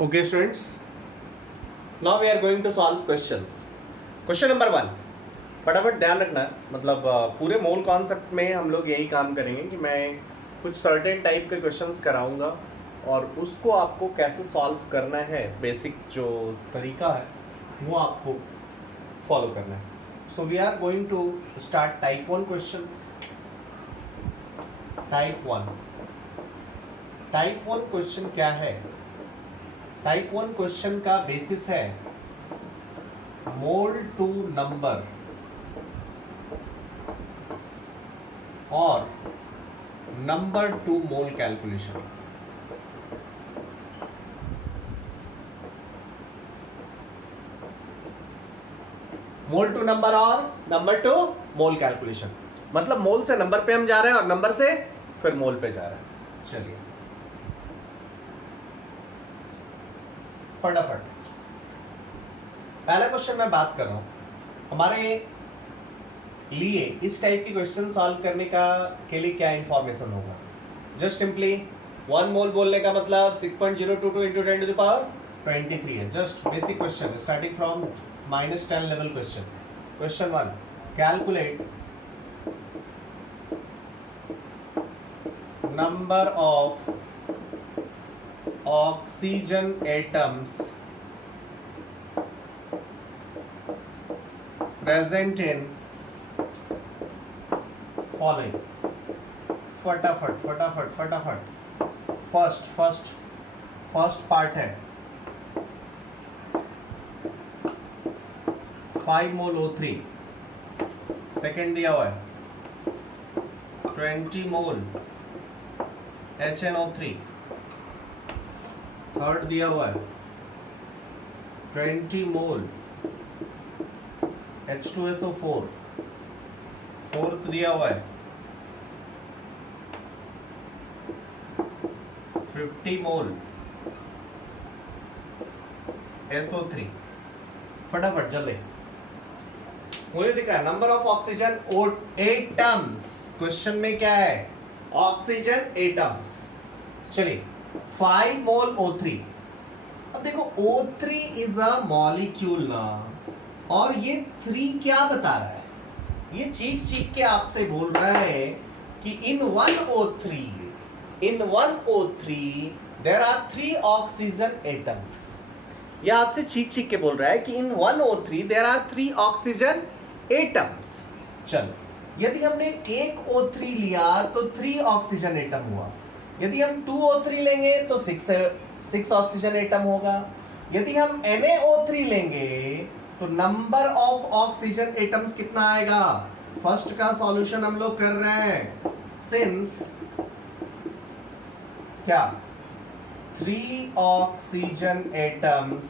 Okay, students. Now we are going to solve questions. Question number 1. फटाफट ध्यान रखना, मतलब पूरे मोल कॉन्सेप्ट में हम लोग यही काम करेंगे कि मैं कुछ सर्टेन टाइप के क्वेश्चंस कराऊंगा और उसको आपको कैसे सॉल्व करना है, बेसिक जो तरीका है वो आपको फॉलो करना है. So we are going to start type 1 questions. Type 1. Type 1 question क्या है? टाइप 1 क्वेश्चन का बेसिस है मोल टू नंबर और number to mole calculation. Mole to number और नंबर टू मोल कैलकुलेशन, मतलब मोल से नंबर पे हम जा रहे हैं और नंबर से फिर मोल पे जा रहे हैं. चलिए फटाफट पहला क्वेश्चन मैं बात कर रहा हूं. हमारे लिए इस टाइप की क्वेश्चन सॉल्व करने का के लिए क्या इंफॉर्मेशन होगा? जस्ट सिंपली 1 मोल बोलने का मतलब 6.022 इंटू 10 टू द पावर 23 है. Just basic question starting from -10 level question. Question 1, calculate number of oxygen atoms present in following. फटाफट फर्स्ट पार्ट है 5 मोल O3. सेकेंड दिया हुआ है 20 मोल HNO3. थर्ड दिया हुआ है 20 मोल H2SO4. फोर्थ दिया हुआ है 50 मोल SO3. फटाफट जल्दी. मुझे दिख रहा है number of oxygen atoms. Question में क्या है? Oxygen atoms. चलिए 5 मोल O3. अब देखो O3 इज अ मॉलिक्यूल ना, और ये 3 क्या बता रहा है? ये चीख के आपसे बोल रहा है कि in 1O3 there are 3 oxygen atoms. ये आपसे चीख के बोल रहा है कि in 1O3 there are 3 oxygen atoms. चलो यदि हमने एक O3 लिया तो 3 ऑक्सीजन एटम हुआ. यदि हम 2O3 लेंगे तो 6 ऑक्सीजन एटम होगा. यदि हम NaO3 लेंगे तो नंबर ऑफ ऑक्सीजन एटम्स कितना आएगा? फर्स्ट का सॉल्यूशन हम लोग कर रहे हैं. सिंस क्या 3 oxygen atoms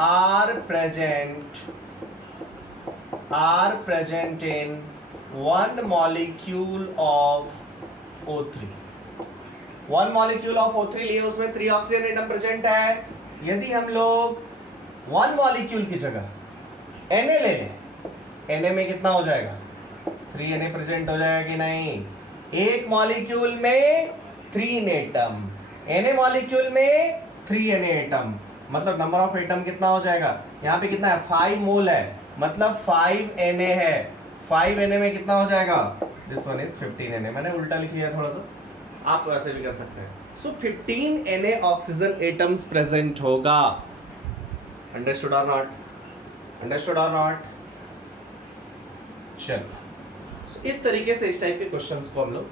are present in 1 molecule of O3. 1 molecule of O3 लिए, उसमें 3 ऑक्सीजन एटम प्रेजेंट है. यदि हम लोग 1 मॉलिक्यूल की जगह Na ले लें, Na में कितना हो जाएगा? 3 Na प्रेजेंट हो जाएगा कि नहीं? एक मॉलिक्यूल में 3 एटम, Na मॉलिक्यूल में 3 Na एटम, मतलब नंबर ऑफ एटम कितना हो जाएगा? यहाँ पे कितना है? 5 मोल है, मतलब 5 Na है. 5 Na में कितना हो जाएगा? This one is 15 Na. मैंने उल्टा लिख लिया थोड़ा सा, आप ऐसे भी कर सकते हैं. सो 15 Na ऑक्सीजन एटम्स प्रेजेंट होगा. अंडरस्टूड और नॉट? चलो इस तरीके से इस टाइप के क्वेश्चंस को हम लोग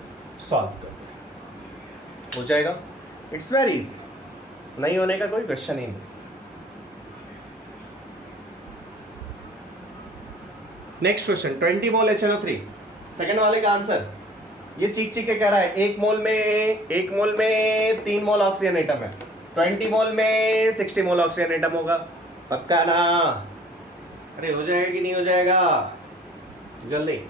सॉल्व करते हैं. हो जाएगा. इट्स वेरी इजी, नहीं होने का कोई क्वेश्चन ही नहीं. नेक्स्ट क्वेश्चन 20 मोल HNO3. सेकेंड वाले का आंसर ये चीख के कह रहा है 1 मोल में 3 मोल ऑक्सीजन एटम है. 20 मोल में 60 मोल ऑक्सीजन एटम होगा. पक्का ना? अरे हो जाएगा कि नहीं हो जाएगा? जल्दी.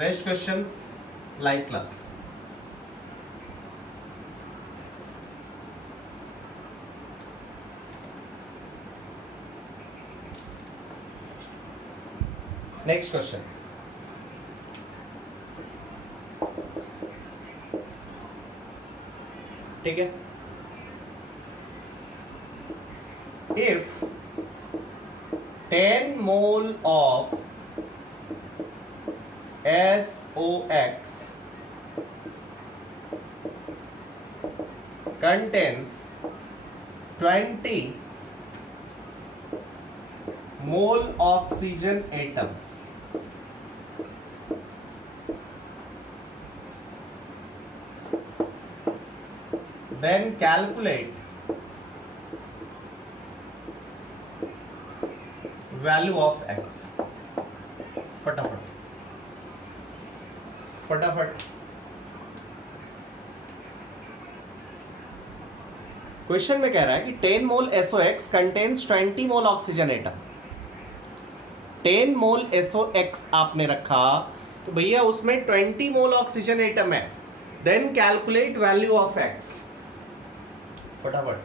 Next questions live class. Next question, ठीक है। If 10 mole of SOX contains 20 mole oxygen atom, then calculate value of X। फटाफट फटाफट, क्वेश्चन में कह रहा है कि 10 mole SOX contains 20 mole oxygen atom. 10 mole SOX आपने रखा तो भैया उसमें 20 मोल ऑक्सीजन एटम है, then calculate value of X। फटाफट,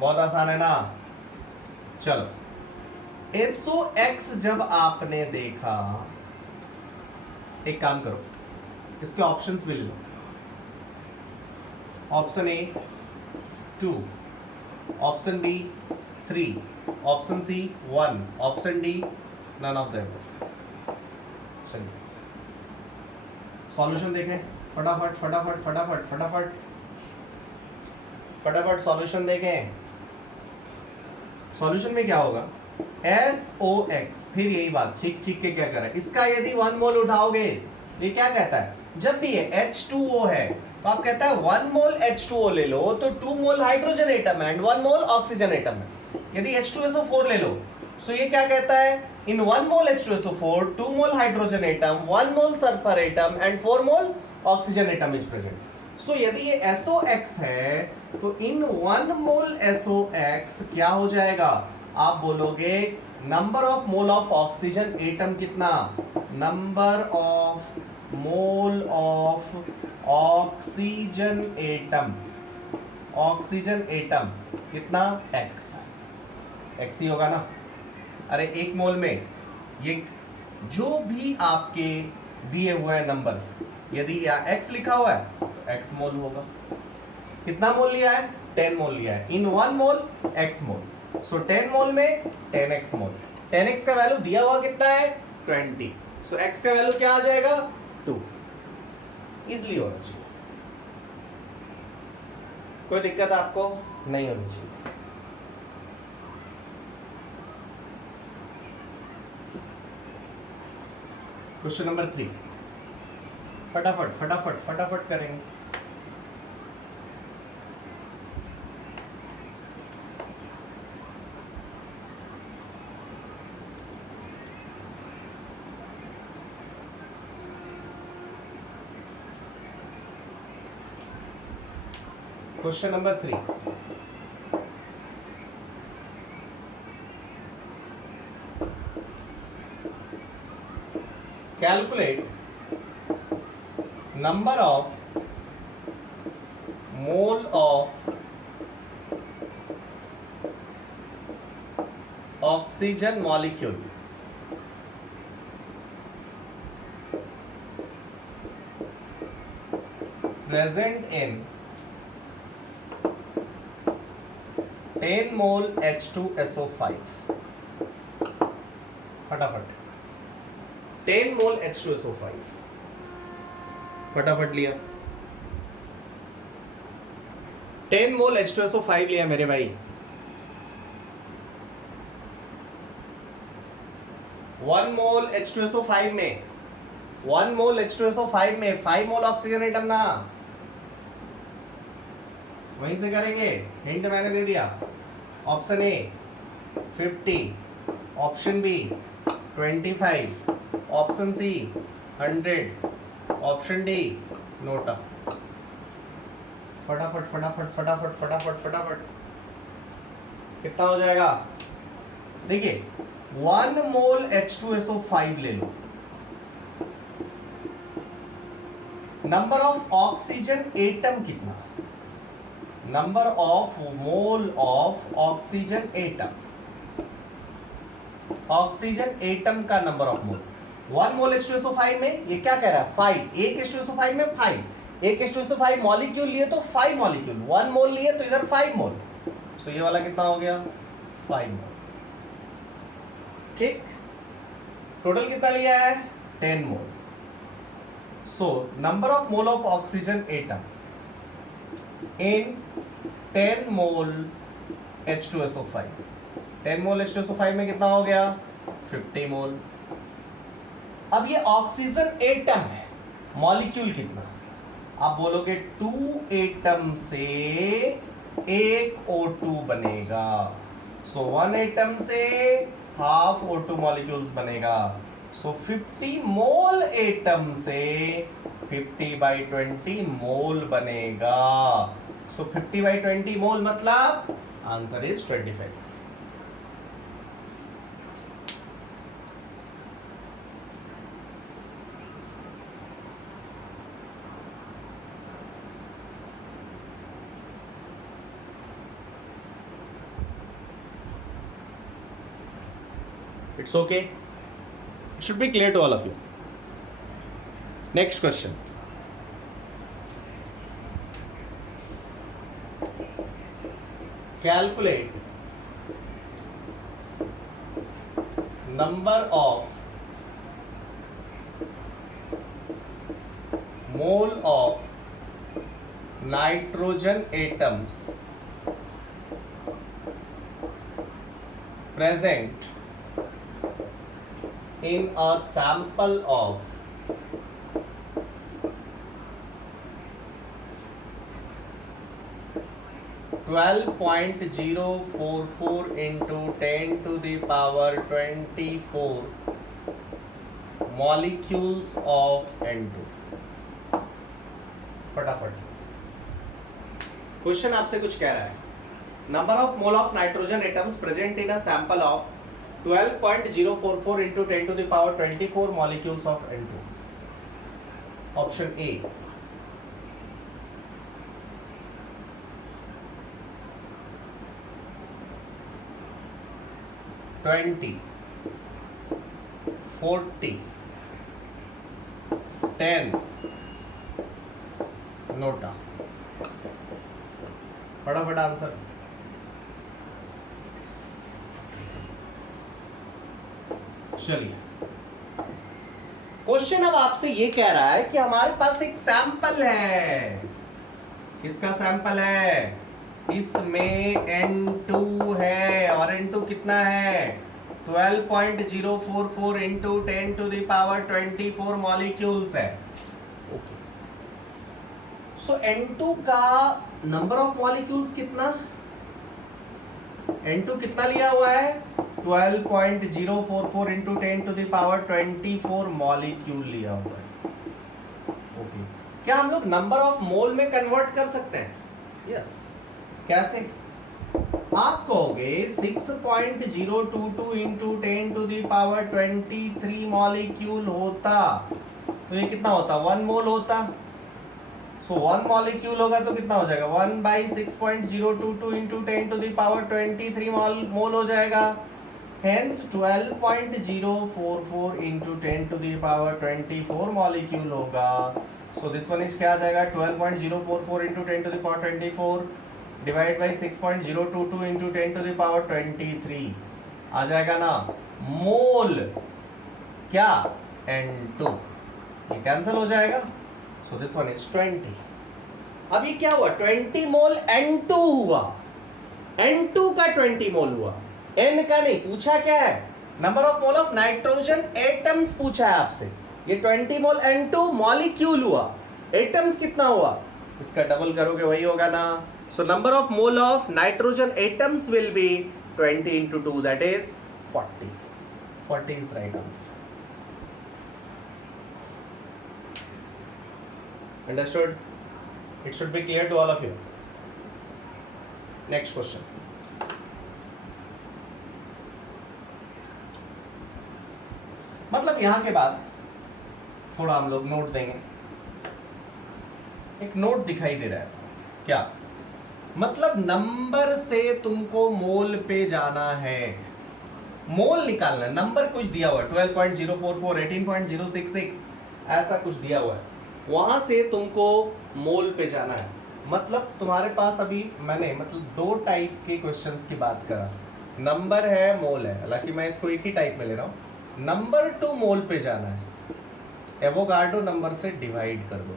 बहुत आसान है ना। चलो, SOX जब आपने देखा, एक काम करो, इसके ऑप्शंस भी ले लो। Option A 2, option B 3, option C 1, option D none of them. चलिए सॉल्यूशन देखें, फटाफट फटाफट फटाफट फटाफट फटाफट सॉल्यूशन देखें। सॉल्यूशन में क्या होगा, SOX, फिर यही बात चीख चीख के क्या कर रहा है, इसका यदि 1 मोल उठाओगे, ये क्या कहता है, जब भी ये H2O है तो आप कहता है 1 मोल H2O ले लो तो 2 मोल हाइड्रोजन एटम है एंड 1 मोल ऑक्सीजन एटम है। यदि H2SO4 ले लो तो ये क्या कहता है, इन 1 मोल H2SO4 2 मोल hydrogen atom, 1 mole sulphur atom and 4 mole oxygen atom is present. So यदि ये SOX है तो इन 1 मोल SOX क्या हो जाएगा, आप बोलोगे number of mole of oxygen atom कितना, number of mole of oxygen atom, oxygen atom कितना, X ही होगा ना। अरे एक मोल में ये जो भी आपके दिए हुए हैं नंबर्स, यदि यहाँ X लिखा हुआ है तो X मोल होगा। कितना मोल लिया है, 10 मोल लिया है, इन 1 मोल X मोल, सो 10 मोल में 10X मोल। 10X का वैल्यू दिया हुआ कितना है, 20, सो X का वैल्यू क्या आ जाएगा, 2। इजली होना चाहिए, कोई दिक्कत आपको नहीं होनी चाहिए। क्वेश्चन नंबर 3, फटाफट फटाफट फटाफट करेंगे। Question number 3, calculate number of mole of oxygen molecule present in 10 mole H2SO5। फटाफट 10 मोल H2SO5 फटाफट लिया, 10 मोल H2SO5 लिया मेरे भाई। 1 मोल H2SO5 में 1 मोल H2SO5 में 5 मोल ऑक्सीजन एटम ना, वहीं से करेंगे, हिंट मैंने दे दिया। Option A 50, option B 25, option C 100, option D NOTA. फटाफट फटाफट फटाफट फटाफट फटाफट कितना हो जाएगा, देखिए 1 मोल H2SO5 ले लो, नंबर ऑफ ऑक्सीजन एटम कितना, number of mole of oxygen atom, oxygen atom का number of mole 1 mole H2SO5 में ये क्या कह रहा है 5, 1 H2SO5 में 5, 1 H2SO5 मॉलिक्यूल लिए तो 5 मॉलिक्यूल, 1 मोल लिए तो इधर 5 मोल, सो ये वाला कितना हो गया 5 मोल। ठीक, टोटल कितना लिया है 10 mole. So number of mole of oxygen atom in 10 mole H2SO5, 10 mole H2SO5 में कितना हो गया 50 मोल। अब ये ऑक्सीजन एटम है, मॉलिक्यूल कितना, आप बोलोगे 2 एटम से एक O2 बनेगा, सो 1 एटम से हाफ O2 मॉलिक्यूल्स बनेगा, सो 50 मोल एटम से 50/20 मोल बनेगा, सो 50/20 मोल मतलब answer is 25। It's okay. It should be clear to all of you. Next question. Calculate number of mole of nitrogen atoms present in a sample of 12.044 into 10 to the power 24 molecules of N2। फटाफट question आपसे कुछ कह रहा है, number of mole of nitrogen atoms present in a sample of 12.044 into 10 to the power 24 molecules of N2। Option A 20, 40, 10, NOTA, फटाफट answer. चलिए, question अब आपसे ये कह रहा है कि हमारे पास एक सैंपल है, किसका सैंपल है, इसमें N2 है, और N2 कितना है 12.044 into 10 to the power 24 molecules है। ओके, सो N2 का नंबर ऑफ मॉलिक्यूल्स कितना, N2 कितना लिया हुआ है 12.044 into 10 to the power 24 molecule लिया हुआ है। ओके, क्या हम लोग नंबर ऑफ मोल में कन्वर्ट कर सकते हैं? यस। कैसे? आप कहोगे 6.022 into 10 to the power 23 molecule होता तो ये कितना होता 1 मोल होता, सो 1 मॉलिक्यूल होगा तो कितना हो जाएगा 1/6.022 into 10 to the power 23 मोल हो जाएगा। Hence 12.044 into 10 to the power 24 molecule होगा, सो दिस वन इज क्या आ जाएगा 12.044 into 10 to the power 24 divide by 6.022 into 10 to the power 23 आ जाएगा ना, मोल क्या N2, ये कैंसिल हो जाएगा, सो दिस वन इज 20। अब ये क्या हुआ 20 मोल N2 हुआ, N2 का 20 मोल हुआ, N का नहीं। पूछा क्या है, number of mole of nitrogen atoms पूछा है आपसे, ये 20 मोल N2 मॉलिक्यूल हुआ, एटम्स कितना हुआ, इसका डबल करोगे वही होगा ना। So number of mole of nitrogen atoms will be 20 into 2, that is 40. 40 is right answer. Understood? It should be clear to all of you. Next question. मतलब यहां के बाद थोड़ा हम लोग नोट देंगे, एक नोट दिखाई दे रहा है, क्या मतलब नंबर से तुमको मोल पे जाना है, मोल निकालना है, नंबर कुछ दिया हुआ है 12.044, 18.066 ऐसा कुछ दिया हुआ है, वहां से तुमको मोल पे जाना है। मतलब तुम्हारे पास अभी मैंने दो टाइप के क्वेश्चंस की बात करा, नंबर है मोल है, हालांकि मैं इसको एक ही टाइप में ले रहा हूं। नंबर टू मोल पे जाना है, एवोगाड्रो नंबर से डिवाइड कर दो,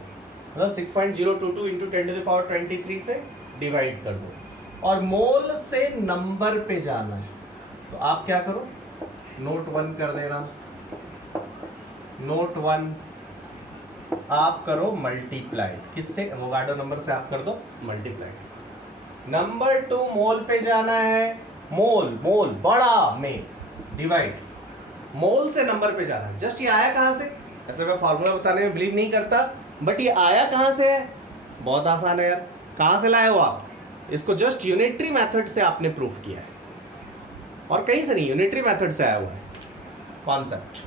मतलब 6.022 इंटू 10⁻23 से डिवाइड कर दो, और मोल से नंबर पे जाना है। तो आप क्या करो, नोट 1 कर देना, नोट 1 आप करो मल्टीप्लाइड, किससे, एवोगाड्रो नंबर से आप कर दो मल्टीप्लाइड। नंबर 2 मोल पे जाना है, मोल मोल बड़ा में डिवाइड, मोल से नंबर पे जाना है। जस्ट ये आया कहां से, ऐसे मैं फॉर्मूला बताने में बिलीव नहीं करता, बट ये आया कहां से है, बहुत आसान है यार, कहां से लाए हो आप, इसको जस्ट यूनिटरी मेथड से आपने प्रूफ किया है, और कहीं से नहीं, यूनिटरी मेथड से आया हुआ है कॉन्सेप्ट।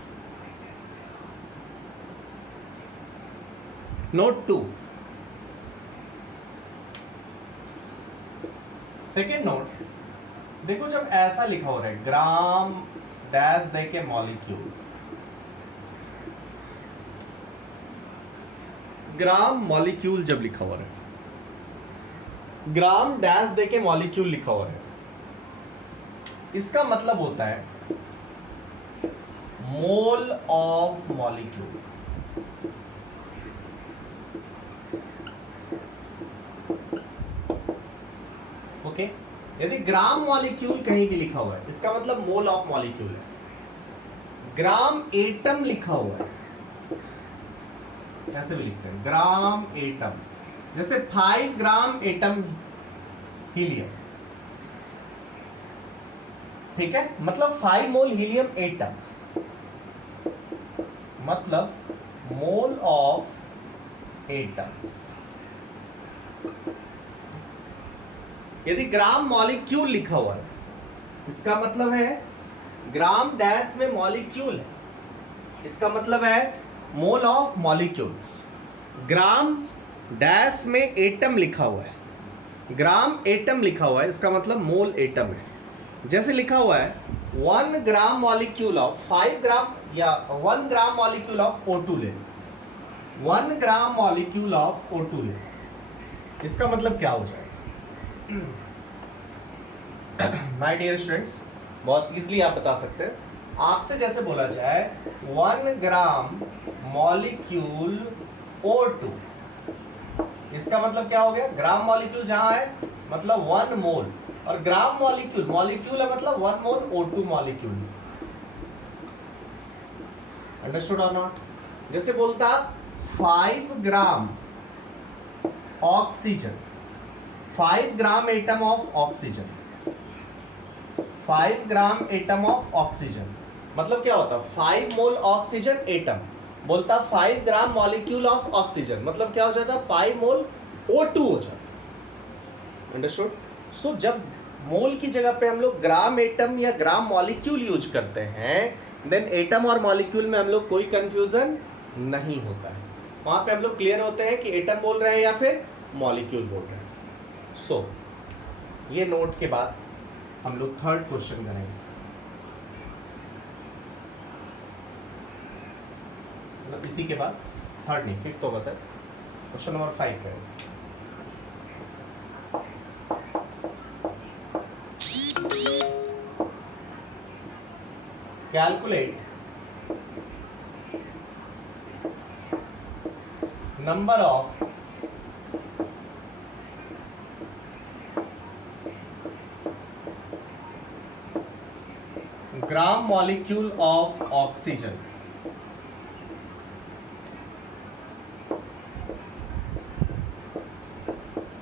नोट 2, सेकेंड नोट, देखो जब ऐसा लिखा हो रहा है ग्राम डैश दे के मॉलिक्यूल, ग्राम मॉलिक्यूल जब लिखा हुआ है, ग्राम डैश दे के मॉलिक्यूल लिखा हुआ है, इसका मतलब होता है मोल ऑफ मॉलिक्यूल। ओके, यदि ग्राम मॉलिक्यूल कहीं भी लिखा हुआ है, इसका मतलब मोल ऑफ मॉलिक्यूल है। ग्राम एटम लिखा हुआ है, कैसे भी लिखते हैं, ग्राम एटम, जैसे 5 ग्राम एटम हीलियम, ठीक है, मतलब 5 मोल हीलियम एटम, मतलब मोल ऑफ एटम्स। यदि ग्राम मॉलिक्यूल लिखा हुआ है, इसका मतलब है ग्राम डैश में मॉलिक्यूल है, इसका मतलब है mole of molecules. Gram dash में एटम लिखा हुआ है, ग्राम एटम लिखा हुआ है, इसका मतलब मोल एटम है। जैसे लिखा हुआ है 1 ग्राम मॉलिक्यूल ऑफ 5 ग्राम, या 1 ग्राम मॉलिक्यूल ऑफ O2 ले, 1 ग्राम मॉलिक्यूल ऑफ O2 ले, इसका मतलब क्या हो जाएगा? माय डियर स्टूडेंट्स, बहुत इजीली आप बता सकते हैं, आपसे जैसे बोला जाए 1 ग्राम मॉलिक्यूल O2, इसका मतलब क्या हो गया, ग्राम मॉलिक्यूल जहां है मतलब 1 मोल, और ग्राम मॉलिक्यूल, मॉलिक्यूल है मतलब 1 मोल O2 मॉलिक्यूल। अंडरस्टूड और नॉट? जैसे बोलता 5 gram oxygen, 5 gram atom of oxygen, 5 gram atom of oxygen, मतलब क्या होता, 5 मोल ऑक्सीजन एटम, बोलता 5 ग्राम मॉलिक्यूल ऑफ ऑक्सीजन, मतलब क्या हो जाता, 5 मोल O2 हो जाता। अंडरस्टूड? सो जब मोल की जगह पे हम लोग ग्राम एटम या ग्राम मॉलिक्यूल यूज करते हैं, देन एटम और मॉलिक्यूल में हम लोग कोई कंफ्यूजन नहीं होता है, वहां पे हम लोग क्लियर होते हैं कि एटम बोल रहे हैं या फिर मॉलिक्यूल बोल रहे हैं। सो ये नोट के बाद हम लोग थर्ड क्वेश्चन करेंगे, मतलब इसी के बाद थर्ड नहीं, फिफ्थ होगा सर, क्वेश्चन नंबर 5 करेंगे। Calculate number of gram molecule of oxygen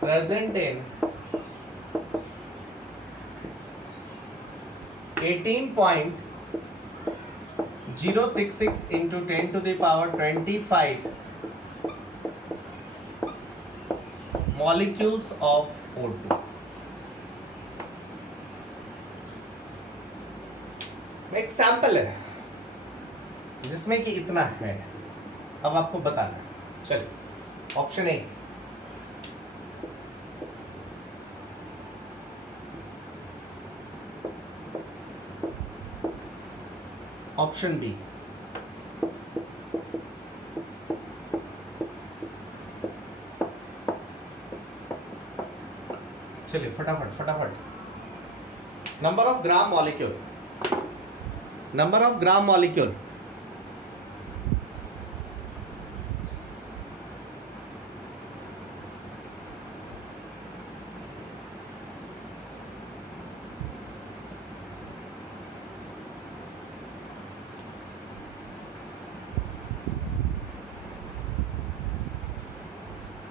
present in 18.066 into 10 to the power 25 molecules of O2। एक सैंपल है जिसमें कि इतना है, अब आपको बताना है। चलिए ऑप्शन ए, ऑप्शन बी। चलिए फटाफट फटाफट। Number of gram molecule, number of gram molecule,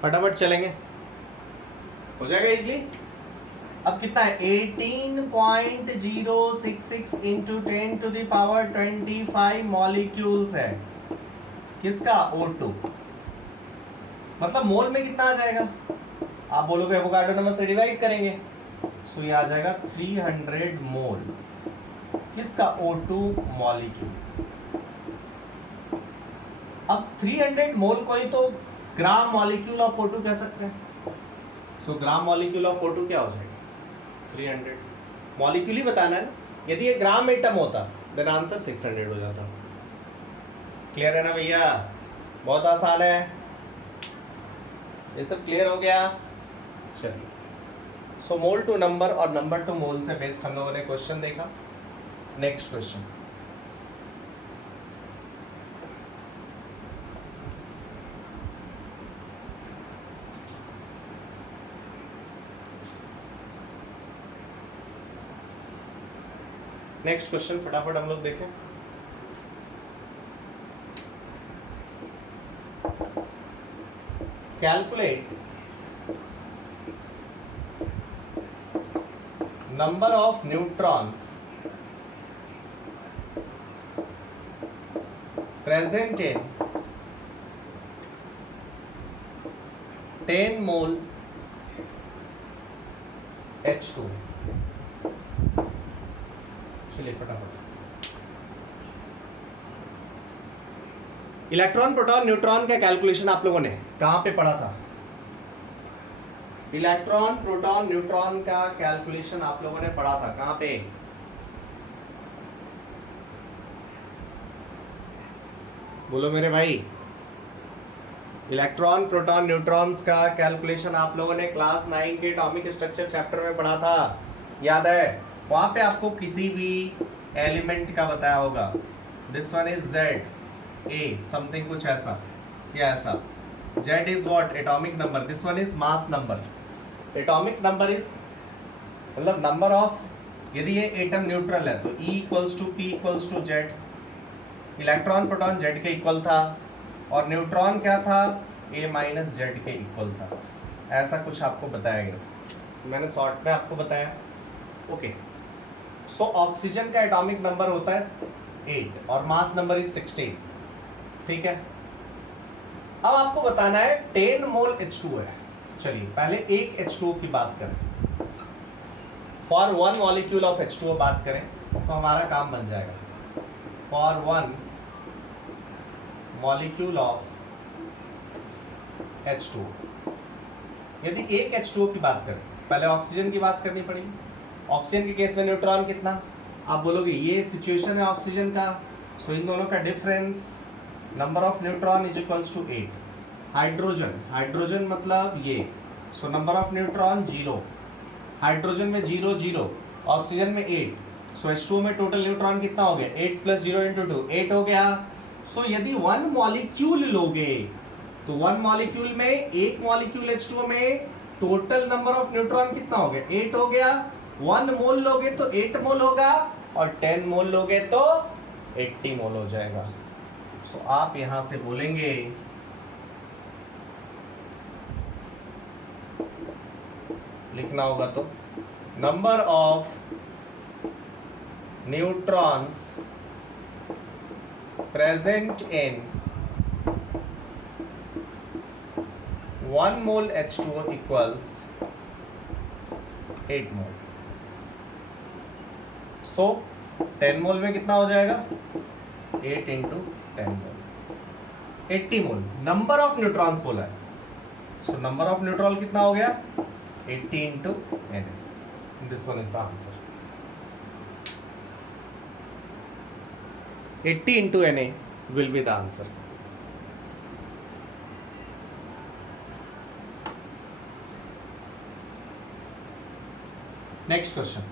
फटाफट चलेंगे, हो जाएगा इजली। अब कितना है 18.066 इंटू 10⁻25 मॉलिक्यूल्स है किसका, O2। मतलब मोल में कितना आ जाएगा, आप बोलोगे एवोगाड्रो नंबर से डिवाइड करेंगे, सो ये आ जाएगा 300 मोल किसका, O2 मॉलिक्यूल। अब 300 मोल को ही तो ग्राम मॉलिक्यूल ऑफ O2 कह सकते हैं। सो ग्राम मॉलिक्यूल ऑफ O2 क्या हो जाएगा, 300। मॉलिक्यूल ही बताना है ना, यदि ये ग्राम एटम होता देन आंसर 600 हो जाता। क्लियर है ना भैया, बहुत आसान है, ये सब क्लियर हो गया। चलिए, सो मोल टू नंबर और नंबर टू मोल से बेस्ड हम लोगों ने क्वेश्चन देखा। नेक्स्ट क्वेश्चन, नेक्स्ट क्वेश्चन फटाफट हम लोग देखें। Calculate number of neutrons present in 10 mole H2। चलिए फटाफट, इलेक्ट्रॉन प्रोटॉन न्यूट्रॉन का कैलकुलेशन आप लोगों ने कहां पे पढ़ा था, इलेक्ट्रॉन प्रोटॉन न्यूट्रॉन का कैलकुलेशन आप लोगों ने पढ़ा था कहां पे, बोलो मेरे भाई। इलेक्ट्रॉन प्रोटॉन न्यूट्रॉन्स का कैलकुलेशन आप लोगों ने क्लास 9 के एटॉमिक स्ट्रक्चर चैप्टर में पढ़ा था, याद है। वहां पे आपको किसी भी एलिमेंट का बताया होगा, this one is Z A something कुछ ऐसा या ऐसा, Z इज what, atomic number, this one is mass number. Atomic number is मतलब नंबर ऑफ, यदि ये एटम न्यूट्रल है तो E equals to P equals to Z। Electron proton Z के इक्वल था और न्यूट्रॉन क्या था, A माइनस Z के इक्वल था, ऐसा कुछ आपको बताया गया, मैंने शॉर्ट में आपको बताया। ओके, सो ऑक्सीजन का एटॉमिक नंबर होता है 8 और मास नंबर इज 16, ठीक है। अब आपको बताना है 10 मोल H2 है। चलिए पहले एक H2O की बात करें, फॉर 1 मॉलिक्यूल ऑफ H2O बात करें तो हमारा काम बन जाएगा, फॉर 1 मॉलिक्यूल ऑफ H2O। यदि एक H2O की बात करें, पहले ऑक्सीजन की बात करनी पड़ेगी। ऑक्सीजन के केस में न्यूट्रॉन कितना, आप बोलोगे ये सिचुएशन है ऑक्सीजन का, सो इन दोनों का difference number of neutron is equals to 8। Hydrogen, hydrogen मतलब ये, so number of neutron 0, hydrogen में 0 0, ऑक्सीजन में 8, सो H2O में टोटल न्यूट्रॉन कितना हो गया, 8 + 0 × 2 8 हो गया। सो यदि 1 मॉलिक्यूल लोगे तो 1 मॉलिक्यूल में, एक मॉलिक्यूल H2O में टोटल नंबर ऑफ न्यूट्रॉन कितना हो गया, 8 हो गया। 1 मोल लोगे तो 8 मोल होगा और 10 मोल लोगे तो 80 मोल हो जाएगा। सो आप यहां से बोलेंगे लिखना होगा तो number of neutrons present in 1 mole H2O equals 8 मोल। सो 10 मोल में कितना हो जाएगा, 8 × 10 मोल, 80 मोल। नंबर ऑफ न्यूट्रॉन्स बोला है, सो नंबर ऑफ न्यूट्रॉन कितना हो गया, 80 × n। This one is the answer. 80 into Na will be the answer. Next question.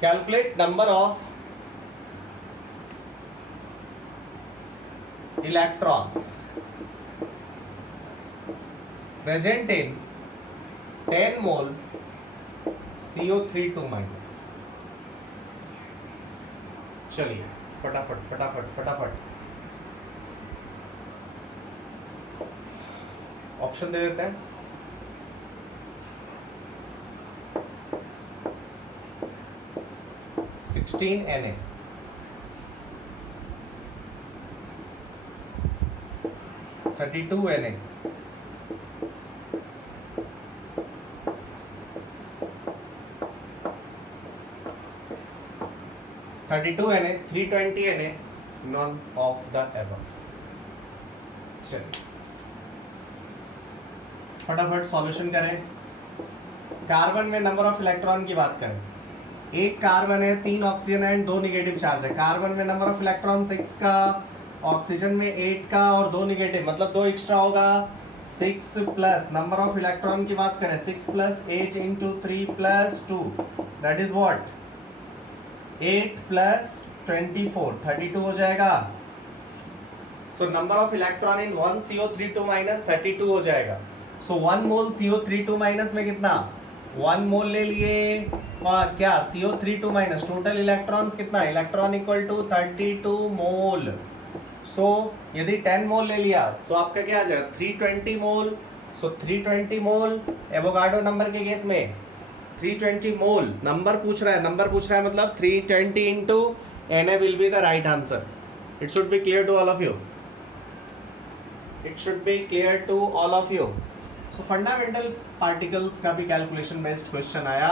Calculate number of electrons present in 10 mole CO3 2 minus. चलिए फटाफट फटाफट फटाफट ऑप्शन दे देते हैं. Na 32 Na 32 Na 320 Na none of the above. चलिए फटाफट solution करें. Carbon में नंबर ऑफ इलेक्ट्रॉन की बात करें. एक कार्बन है, 3 ऑक्सीजन है एंड 2 निगेटिव चार्ज है. कार्बन में नंबर ऑफ इलेक्ट्रॉन 6 का, ऑक्सीजन में 8 का और 2 निगेटिव, मतलब 2 एक्स्ट्रा होगा. 6 प्लस नंबर ऑफ इलेक्ट्रॉन की बात करें 6 plus 8 into 3 plus 2 that is what 8 plus 24 32 हो जाएगा. सो number of electron in 1 CO3 minus 32 हो जाएगा. सो 1 मोल CO3 माइनस में कितना 1 मोल ले लिए और क्या CO3 माइनस टोटल इलेक्ट्रॉन्स कितना इलेक्ट्रॉन इक्वल टू 32 मोल. सो यदि 10 मोल ले लिया तो आपका क्या आ जाएगा 320 mole. So 320 mole Avogadro number के केस में 320 मोल नंबर पूछ रहा है मतलब 320 into Na will be the right answer. It should be clear to all of you. So fundamental particles का भी कैलकुलेशन बेस्ड क्वेश्चन आया,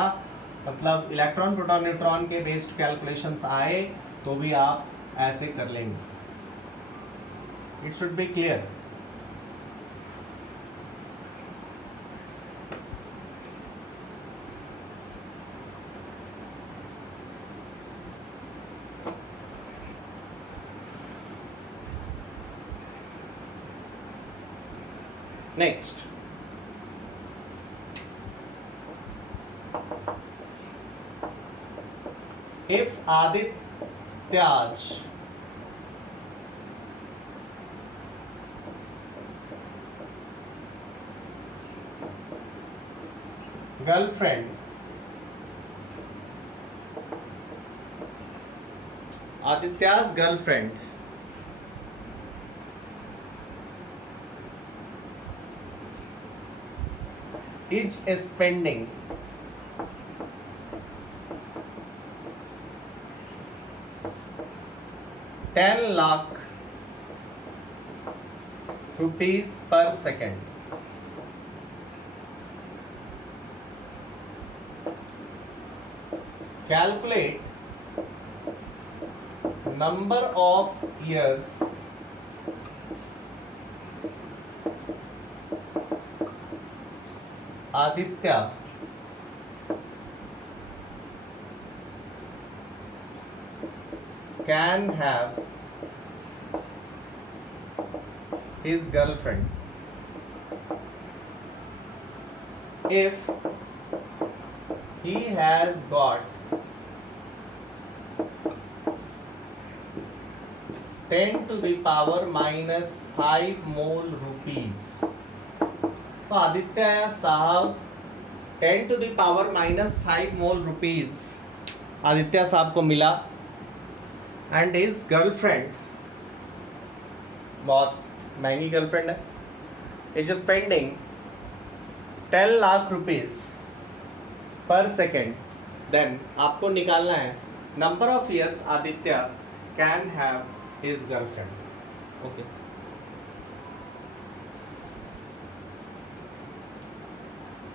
मतलब इलेक्ट्रॉन प्रोटॉन न्यूट्रॉन के बेस्ड कैलकुलेशंस आए तो भी आप ऐसे कर लेंगे. It should be clear. Next, if Aditya's girlfriend is spending ₹10 lakh per second. Calculate number of years Aditya can have his girlfriend if he has got 10 to the power minus 5 mole rupees. तो आदित्य साहब 10 to the power minus 5 mole rupees Aditya साहब को मिला and his girlfriend, बहुत महंगी girlfriend है, is spending 10 lakh rupees per second. Then आपको निकालना है number of years Aditya can have his girlfriend. Okay,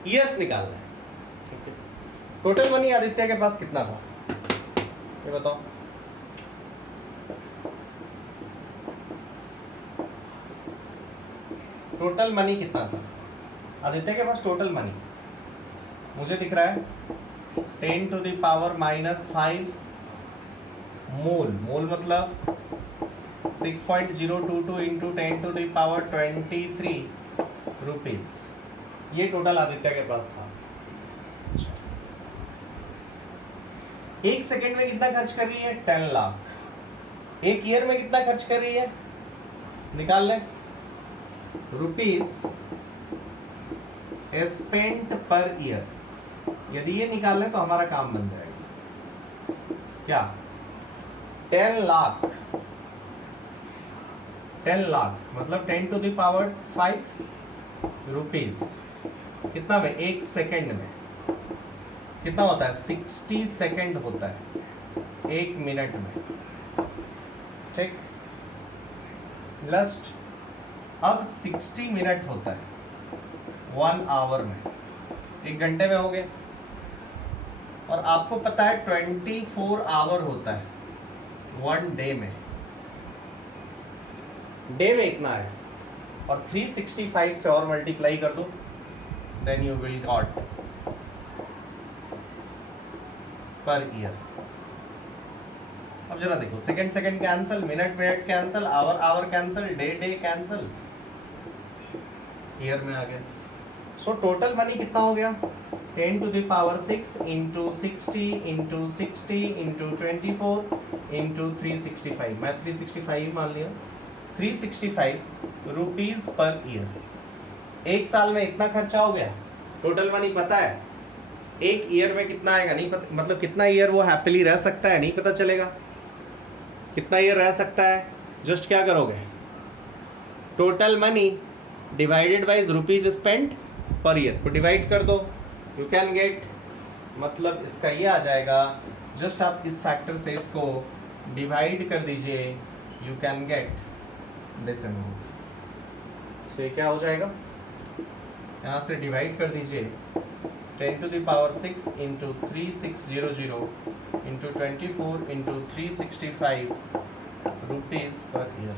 years निकालना है। टोटल मनी आदित्य के पास कितना था ये बताओ। टोटल मनी कितना था आदित्य के पास? टोटल मनी मुझे दिख रहा है 10 to the power -5 मोल। मोल मतलब 6.022 into 10 to the power 23 rupees. ये टोटल आदित्य के पास था। एक सेकेंड में कितना खर्च कर रही है? 10 लाख। एक ईयर में कितना खर्च कर रही है? निकाल लें। रुपीज स्पेंट पर ईयर, यदि ये निकाल लें तो हमारा काम बन जाएगा। क्या? 10 लाख। 10 लाख मतलब 10 to the power 5 रुपीज। कितना में? एक सेकेंड में कितना होता है? 60 सेकेंड होता है एक मिनट में। ठीक, लास्ट अब 60 मिनट होता है 1 आवर में, एक घंटे में हो गए। और आपको पता है 24 आवर होता है 1 डे में। डे में इतना है और 365 से और मल्टीप्लाई कर दो, then you will got per year. अब जरा देखो, second second cancel, minute minute cancel, hour hour cancel, day day cancel, year में आ गया। सो टोटल मनी कितना हो गया? 10 to the power 6 into 60 into 60 into 24 into 365। मैं 365 ही मान लिया। 365 रुपीज पर ईयर। एक साल में इतना खर्चा हो गया। टोटल मनी पता है? एक ईयर में कितना आएगा नहीं पता, मतलब कितना ईयर वो हैप्पीली रह सकता है नहीं पता चलेगा। कितना ईयर रह सकता है? जस्ट क्या करोगे? Total money divided by rupees spent per year को डिवाइड कर दो, यू कैन गेट, मतलब इसका ये आ जाएगा। जस्ट आप इस फैक्टर से इसको डिवाइड कर दीजिए, you can get this amount. So ये क्या हो जाएगा? यहाँ से डिवाइड कर दीजिए 10 to the power 6 into 3600 into 24 into 365 rupees per year.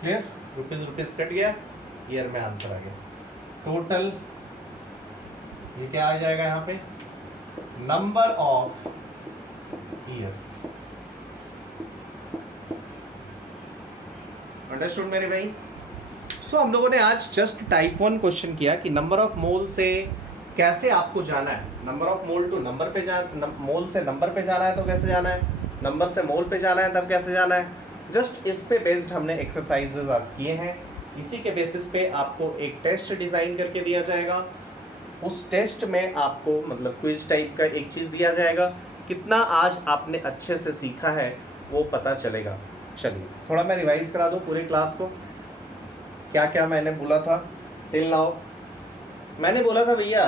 Clear? Rupees rupees cut गया, ईयर में आंसर आ गया। टोटल ये क्या आ जाएगा यहाँ पे? Number of years. अंडरस्टूड मेरे भाई? सो हम लोगों ने आज जस्ट टाइप 1 क्वेश्चन किया कि नंबर ऑफ मोल से कैसे आपको जाना है। Number of mole to number पे मोल से नंबर पे जाना है तो कैसे जाना है, नंबर से मोल पे जाना है तब कैसे जाना है। जस्ट इस पे बेस्ड हमने एक्सरसाइजेज आज किए हैं। इसी के बेसिस पे आपको एक टेस्ट डिज़ाइन करके दिया जाएगा। उस टेस्ट में आपको मतलब क्विज टाइप का एक चीज़ दिया जाएगा। कितना आज आपने अच्छे से सीखा है वो पता चलेगा। चलिए थोड़ा मैं रिवाइज करा दूँ पूरे क्लास को। क्या क्या मैंने बोला था टिल नाउ? मैंने बोला था भैया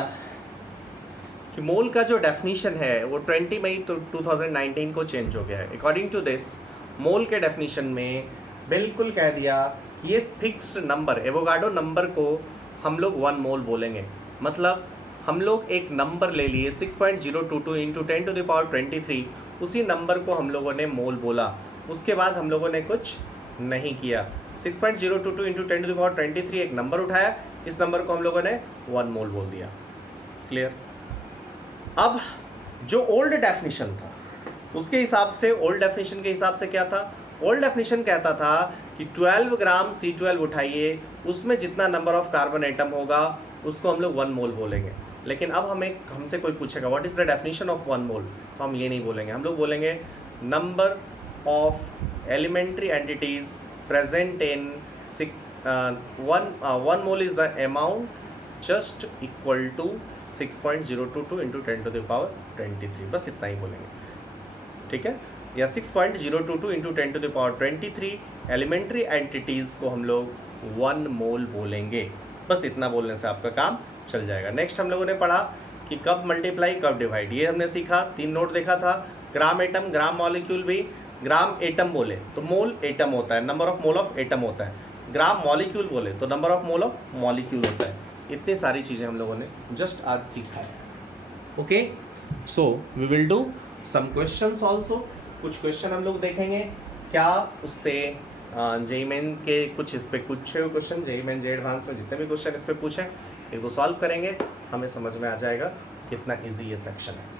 कि मोल का जो डेफिनेशन है वो 20 मई 2019 को चेंज हो गया है। अकॉर्डिंग टू दिस मोल के डेफिनेशन में बिल्कुल कह दिया ये फिक्स्ड नंबर, एवोगाड्रो नंबर को हम लोग 1 मोल बोलेंगे। मतलब हम लोग एक नंबर ले लिए 6.022 इंटू 10 to the power 23, उसी नंबर को हम लोगों ने मोल बोला। उसके बाद हम लोगों ने कुछ नहीं किया। 6.022 इंटू 10 to the power 23 एक नंबर उठाया, इस नंबर को हम लोगों ने 1 मोल बोल दिया। क्लियर? अब जो ओल्ड डेफिनेशन था उसके हिसाब से, ओल्ड डेफिनेशन के हिसाब से क्या था? ओल्ड डेफिनेशन कहता था कि 12 ग्राम C12 उठाइए, उसमें जितना नंबर ऑफ कार्बन एटम होगा उसको हम लोग 1 मोल बोलेंगे। लेकिन अब हमसे कोई पूछेगा what is the definition of 1 mole, तो हम ये नहीं बोलेंगे। हम लोग बोलेंगे number of elementary entities present in 1 mole is the amount just equal to 6.022 into 10 to the power 23। बस इतना ही बोलेंगे, ठीक है? या 6.022 into 10 to the power 23 elementary entities को हम लोग 1 मोल बोलेंगे। बस इतना बोलने से आपका काम चल जाएगा। नेक्स्ट हम लोगों ने पढ़ा कि कब मल्टीप्लाई कब डिवाइड, ये हमने सीखा। 3 नोट देखा था। ग्राम एटम, ग्राम मॉलिक्यूल भी ग्राम एटम बोले तो मोल एटम होता है, number of mole of atom होता है। ग्राम मॉलिक्यूल बोले तो number of mole of molecule होता है। इतनी सारी चीज़ें हम लोगों ने जस्ट आज सीखा है। Okay, so we will do some questions also. कुछ क्वेश्चन हम लोग देखेंगे क्या उससे जेईई मेन के कुछ इस पे कुछ क्वेश्चन, जेईई मेन जे एडवांस में जितने भी क्वेश्चन इस पे पूछे एक दो सॉल्व करेंगे, हमें समझ में आ जाएगा कितना इजी ये सेक्शन है।